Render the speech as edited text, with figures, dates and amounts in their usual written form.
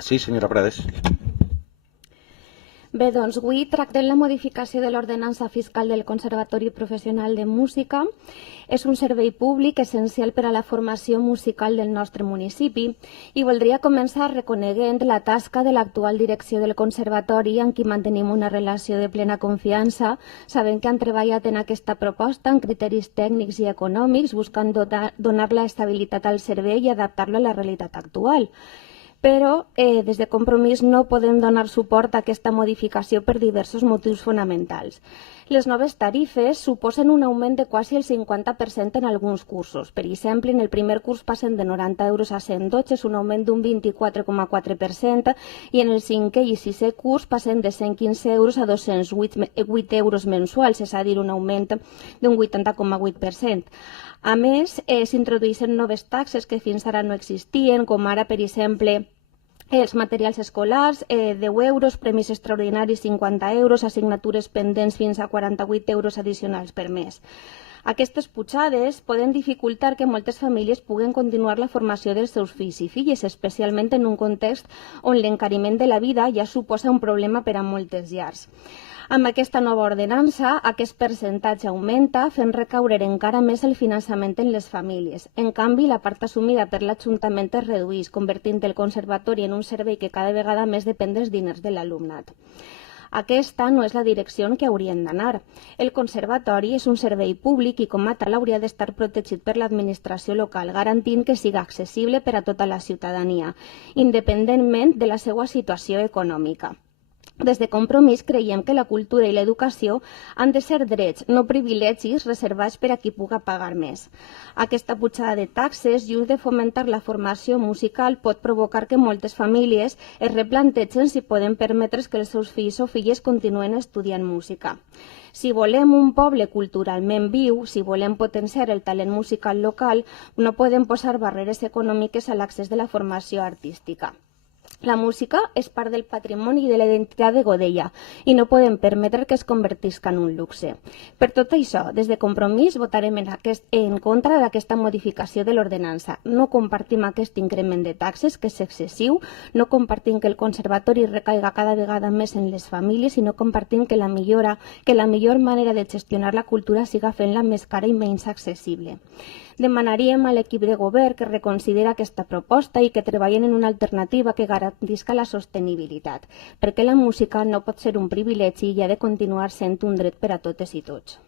Sí, senyora Prades. Bé, doncs avui tractem la modificació de l'ordenança fiscal del Conservatori Professional de Música. És un servei públic essencial per a la formació musical del nostre municipi i voldria començar reconeguent la tasca de l'actual direcció del Conservatori, amb qui mantenim una relació de plena confiança, sabent que han treballat en aquesta proposta amb criteris tècnics i econòmics, buscant donar la estabilitat al servei i adaptar-lo a la realitat actual. Però des de Compromís no podem donar suport a aquesta modificació per diversos motius fonamentals. Les noves tarifes suposen un augment de quasi el 50% en alguns cursos. Per exemple, en el primer curs passen de 90 euros a 112, és un augment d'un 24,4%, i en el cinquè i sisè curs passen de 115 euros a 208 euros mensuals, és a dir, un augment d'un 80,8%. A més, s'introdueixen noves taxes que fins ara no existien, com ara, per exemple, els materials escolars, 10 euros, premis extraordinaris 50 euros, assignatures pendents fins a 48 euros addicionals per mes. Aquestes pujades poden dificultar que moltes famílies puguen continuar la formació dels seus fills i filles, especialment en un context on l'encariment de la vida ja suposa un problema per a moltes llars. Amb aquesta nova ordenança, aquest percentatge augmenta, fent recaure encara més el finançament en les famílies. En canvi, la part assumida per l'Ajuntament es redueix, convertint el conservatori en un servei que cada vegada més depèn dels diners de l'alumnat. Aquesta no és la direcció en què haurien d'anar. El conservatori és un servei públic i com a tal hauria d'estar protegit per l'administració local, garantint que siga accessible per a tota la ciutadania, independentment de la seva situació econòmica. Des de Compromís creiem que la cultura i l'educació han de ser drets, no privilegis reservats per a qui puga pagar més. Aquesta pujada de taxes, lluny de fomentar la formació musical, pot provocar que moltes famílies es replantegen si poden permetre's que els seus fills o filles continuen estudiant música. Si volem un poble culturalment viu, si volem potenciar el talent musical local, no podem posar barreres econòmiques a l'accés de la formació artística. La música és part del patrimoni i de la identitat de Godella i no podem permetre que es convertisca en un luxe. Per tot això, des de Compromís votarem en contra d'aquesta modificació de l'ordenança. No compartim aquest increment de taxes, que és excessiu, no compartim que el conservatori recaiga cada vegada més en les famílies i no compartim que la millor manera de gestionar la cultura siga fent-la més cara i menys accessible. Demanaríem a l'equip de govern que reconsideri aquesta proposta i que treballin en una alternativa que garantisca la sostenibilitat, perquè la música no pot ser un privilegi i ha de continuar sent un dret per a totes i tots.